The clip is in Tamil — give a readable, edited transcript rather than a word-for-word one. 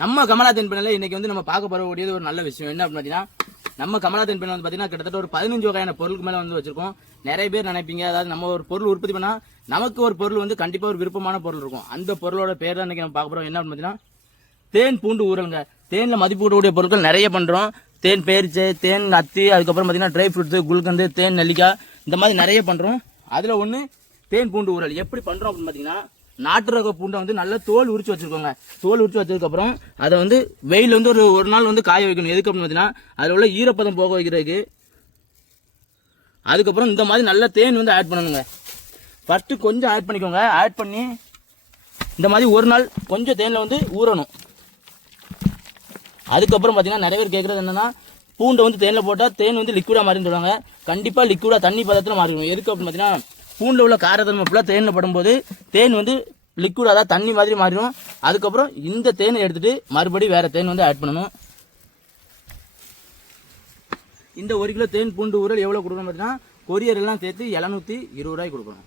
நம்ம கமலா தென்பெண்ணில் இன்னைக்கு வந்து நம்ம பார்க்க போறக்கூடியது ஒரு நல்ல விஷயம் என்ன அப்படின்னு பார்த்தீங்கன்னா, நம்ம கமலா தென்பெண்ணில் வந்து பார்த்தீங்கன்னா கிட்டத்தட்ட ஒரு 15 வகையான பொருளுக்கு மேலே வந்து வச்சிருக்கோம். நிறைய பேர் நினைப்பீங்க, அதாவது நம்ம ஒரு பொருள் உற்பத்தி பண்ணா நமக்கு ஒரு பொருள் வந்து கண்டிப்பாக ஒரு விருப்பமான பொருள் இருக்கும். அந்த பொருளோட பேர் தான் இன்னைக்கு நம்ம பார்க்க போறோம். என்ன அப்படின்னு பார்த்தீங்கன்னா, தேன் பூண்டு ஊறலுங்க. தேனில் மதிப்பு கூடக்கூடிய பொருட்கள் நிறைய பண்ணுறோம். தேன் பேரிச்சை, தேன் அத்தி, அதுக்கப்புறம் பார்த்தீங்கன்னா ட்ரை ஃப்ரூட்ஸு, குல்கந்து, தேன் நெல்லிக்காய், இந்த மாதிரி நிறைய பண்ணுறோம். அதில் ஒன்று தேன் பூண்டு ஊறல். எப்படி பண்ணுறோம் அப்படின்னு பார்த்தீங்கன்னா, நாட்டு ரக பூண்டை வந்து நல்லா தோல் உரிச்சு வச்சிருக்கோங்க. தோல் உரிச்சு வச்சதுக்கப்புறம் அதை வந்து வெயில் வந்து ஒரு நாள் வந்து காய வைக்கணும். எதுக்கு அப்படின்னு பார்த்தீங்கன்னா, அதில் உள்ள ஈரப்பதம் போக வைக்கிறதுக்கு. அதுக்கப்புறம் இந்த மாதிரி நல்லா தேன் வந்து ஆட் பண்ணணுங்க. ஃபஸ்ட்டு கொஞ்சம் ஆட் பண்ணிக்கோங்க. ஆட் பண்ணி இந்த மாதிரி ஒரு நாள் கொஞ்சம் தேனில் வந்து ஊறணும். அதுக்கப்புறம் பார்த்தீங்கன்னா நிறைய பேர் கேட்குறது என்னன்னா, பூண்டை வந்து தேனில் போட்டால் தேன் வந்து லிக்விடாக மாறின்னு சொல்லுவாங்க. கண்டிப்பாக லிக்விடாக தண்ணி பதத்தில் மாறிடும். எதுக்கு அப்படின்னு பார்த்தீங்கன்னா, பூண்டில் உள்ள காரத்தன்மை ஃபுல்லாக தேனில் படும்போது தேன் வந்து லிக்விடாக தான் தண்ணி மாதிரி மாறிடும். அதுக்கப்புறம் இந்த தேனை எடுத்துகிட்டு மறுபடியும் வேறு தேன் வந்து ஆட் பண்ணணும். இந்த 1 கிலோ தேன் பூண்டு ஊறல் எவ்வளோ கொடுக்கணும் பார்த்தீங்கன்னா, கொரியர் எல்லாம் சேர்த்து 720 ரூபாய்க்கு கொடுக்கணும்.